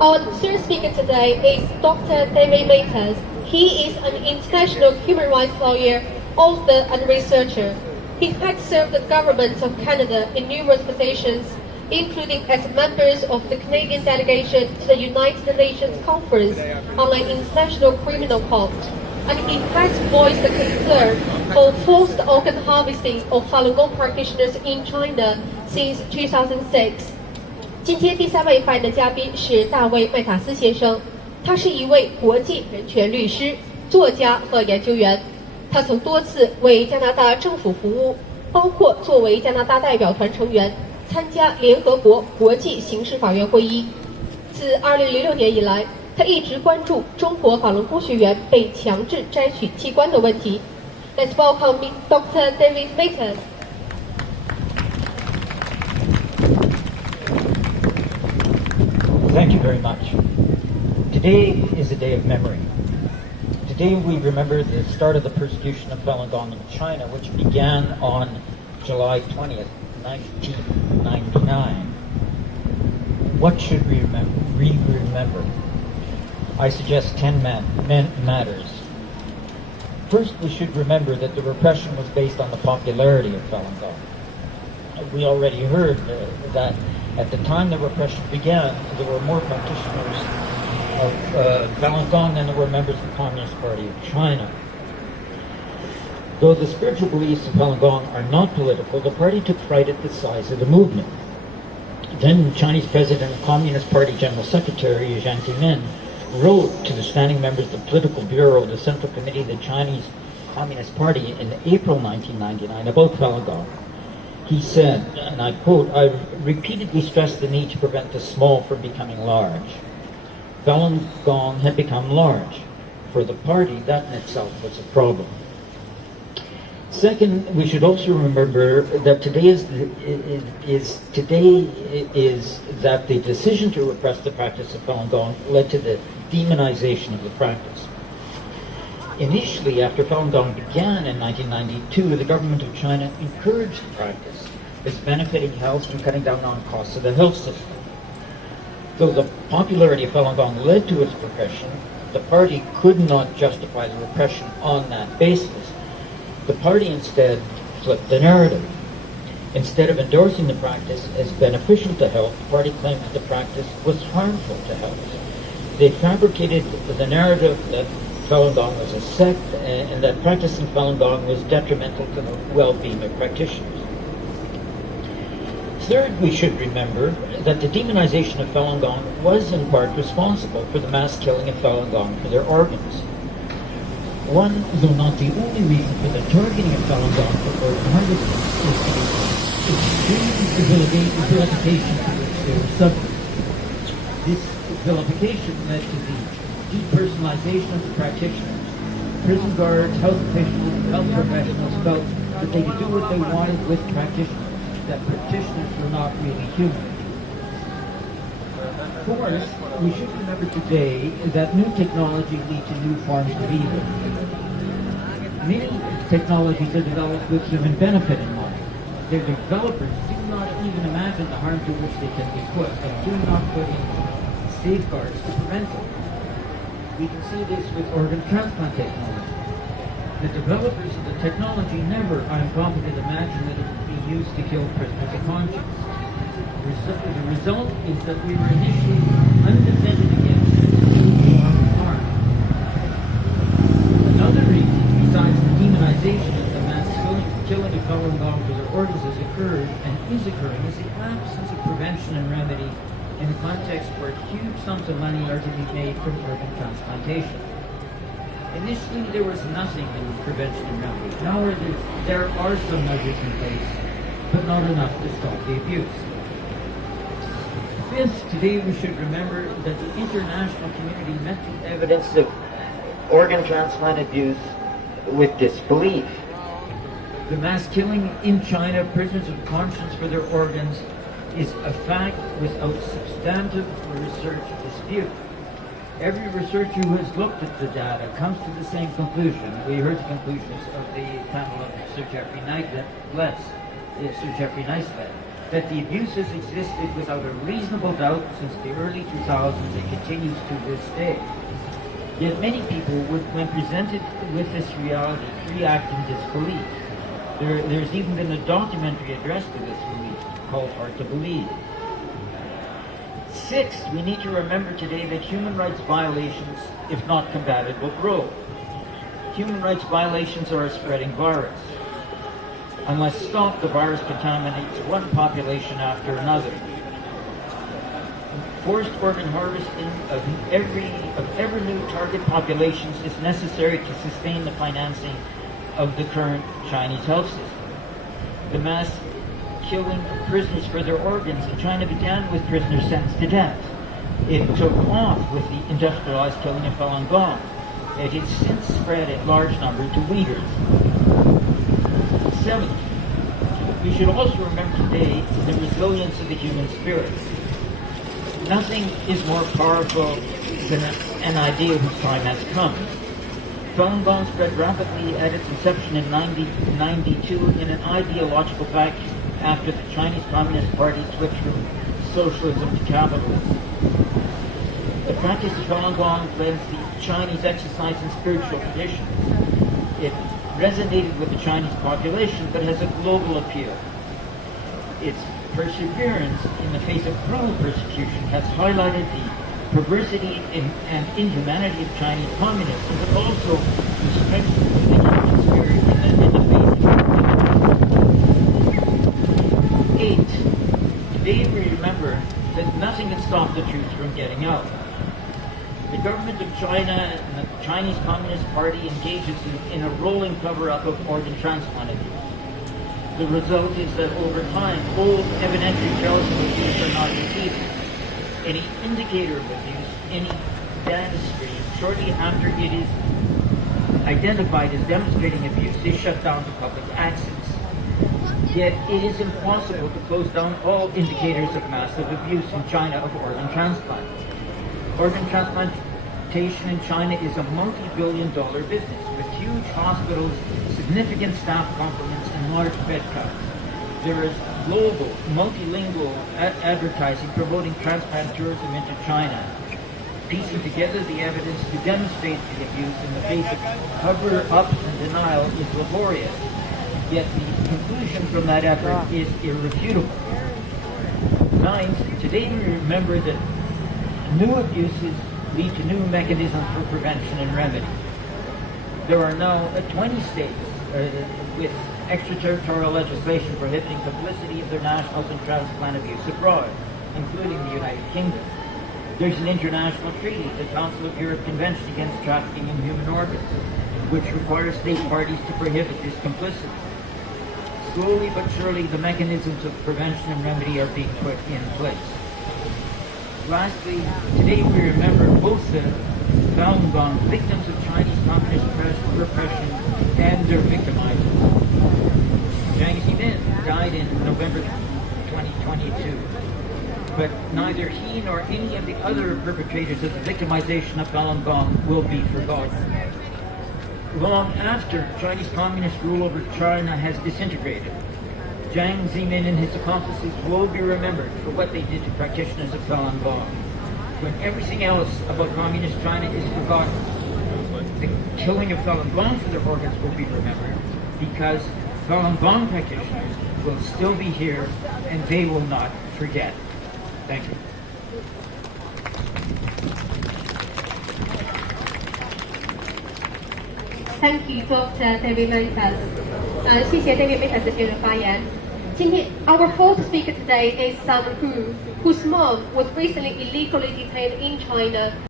Our third speaker today is Dr. David MATAS. He is an international human rights lawyer, author, and researcher. He has served the government of Canada in numerous positions, including as members of the Canadian delegation to the United Nations Conference on the International Criminal Court, and he has voiced the concern for forced organ harvesting of Falun Gong practitioners in China since 2006. 今天第三位发言的嘉宾是大卫·麦塔斯先生，他是一位国际人权律师、作家和研究员。他曾多次为加拿大政府服务，包括作为加拿大代表团成员，参加联合国国际刑事法院会议。自2006年以来，他一直关注中国法轮功学员被强制摘取器官的问题。Let's welcome Dr. David MATAS. Thank you very much. Today is a day of memory. Today we remember the start of the persecution of Falun Gong in China, which began on July 20th, 1999. What should we remember? I suggest 10 matters. First, we should remember that the repression was based on the popularity of Falun Gong. We already heard that at the time the repression began, there were more practitioners of Falun Gong than there were members of the Communist Party of China. Though the spiritual beliefs of Falun Gong are not political, the party took fright at the size of the movement. Then Chinese President and Communist Party General Secretary Jiang Zemin wrote to the standing members of the Political Bureau of the Central Committee of the Chinese Communist Party in April 1999 about Falun Gong. He said, and I quote, "I repeatedly stressed the need to prevent the small from becoming large." Falun Gong had become large. For the party, that in itself was a problem. Second, we should also remember that today is that the decision to repress the practice of Falun Gong led to the demonization of the practice. Initially, after Falun Gong began in 1992, the government of China encouraged the practice as benefiting health and cutting down on costs of the health system. Though the popularity of Falun Gong led to its repression, the party could not justify the repression on that basis. The party instead flipped the narrative. Instead of endorsing the practice as beneficial to health, the party claimed that the practice was harmful to health. They fabricated the narrative that Falun Gong was a sect and that practicing Falun Gong was detrimental to the well-being of practitioners. Third, we should remember that the demonization of Falun Gong was in part responsible for the mass killing of Falun Gong for their organs. One, though not the only reason for the targeting of Falun Gong for organ harvesting, is the extreme vilification to which they were subject. This vilification led to the depersonalization of the practitioners. Prison guards, health officials, health professionals felt that they could do what they wanted with practitioners, that practitioners were not really human. Fourth, we should remember today that new technology leads to new forms of evil. Many technologies are developed with human benefit in mind. Their developers do not even imagine the harm to which they can be put and do not put in safeguards to prevent it. We can see this with organ transplant technology. The developers of the technology never, I am confident, imagined that it would be used to kill prisoners of conscience. The result is that we were initially undefended against new form of harm. Another reason, besides the demonization of the mass killing of Falun Gong for their organs has occurred and is occurring, is the absence of prevention and remedy in a context where huge sums of money are to be made from organ transplantation. Initially, there was nothing in prevention and remedy. Now there are some measures in place, but not enough to stop the abuse. Fifth, today we should remember that the international community met the evidence of organ transplant abuse with disbelief. The mass killing in China of prisoners of conscience for their organs is a fact without substantive research dispute. Every researcher who has looked at the data comes to the same conclusion. We heard the conclusions of the panel of Sir Jeffrey Nice led. that the abuses existed without a reasonable doubt since the early 2000s and continues to this day. Yet many people, when presented with this reality, react in disbelief. There's even been a documentary addressed to this belief called Hard to Believe. Sixth, we need to remember today that human rights violations, if not combated, will grow. Human rights violations are a spreading virus. Unless stopped, the virus contaminates one population after another. Forced organ harvesting of every new target populations is necessary to sustain the financing of the current Chinese health system. The mass killing of prisoners for their organs in China began with prisoners sentenced to death. It took off with the industrialized killing of Falun Gong. It has since spread in large number to Uyghurs. Seventh, we should also remember today the resilience of the human spirit. Nothing is more powerful than an idea whose time has come. Falun Gong spread rapidly at its inception in 1992 in an ideological vacuum after the Chinese Communist Party switched from socialism to capitalism. The practice of Falun Gong blends the Chinese exercise and spiritual traditions. It resonated with the Chinese population but has a global appeal. Its perseverance in the face of cruel persecution has highlighted the perversity and inhumanity of Chinese communism, but also the strength of the human spirit in the face of it. 8. Today we remember that nothing can stop the truth from getting out. The government of China and the Chinese Communist Party engages in a rolling cover-up of organ transplant abuse. The result is that over time, old evidentiary tells of abuse are not repeated. Any indicator of abuse, any data stream, shortly after it is identified as demonstrating abuse, is shut down to public access. Yet it is impossible to close down all indicators of massive abuse in China of organ transplant. Organ transplantation in China is a multi-billion-dollar business with huge hospitals, significant staff complements, and large bed counts. There is global, multilingual advertising promoting transplant tourism into China. Piecing together the evidence to demonstrate the abuse in the face of cover-ups and denial is laborious. Yet the conclusion from that effort is irrefutable. 9. Today we remember that new abuses lead to new mechanisms for prevention and remedy. There are now 20 states with extraterritorial legislation prohibiting publicity of their nationals in transplant abuse abroad, including the United Kingdom. There's an international treaty, the Council of Europe Convention Against Trafficking in Human Organs, which requires state parties to prohibit this complicity. Slowly but surely, the mechanisms of prevention and remedy are being put in place. Lastly, today we remember both the Falun Gong victims of Chinese Communist repression and their victimizers. Jiang Zemin died in November 2022, but neither he nor any of the other perpetrators of the victimization of Falun Gong will be forgotten. Long after Chinese communist rule over China has disintegrated, Jiang Zemin and his accomplices will be remembered for what they did to practitioners of Falun Gong. When everything else about communist China is forgotten, the killing of Falun Gong for their organs will be remembered, because Falun Gong practitioners will still be here and they will not forget. Thank you. Thank you, Dr. David Matas. 谢谢 David Matas 的这个发言。今天 our fourth speaker today is someone whose mom was recently illegally detained in China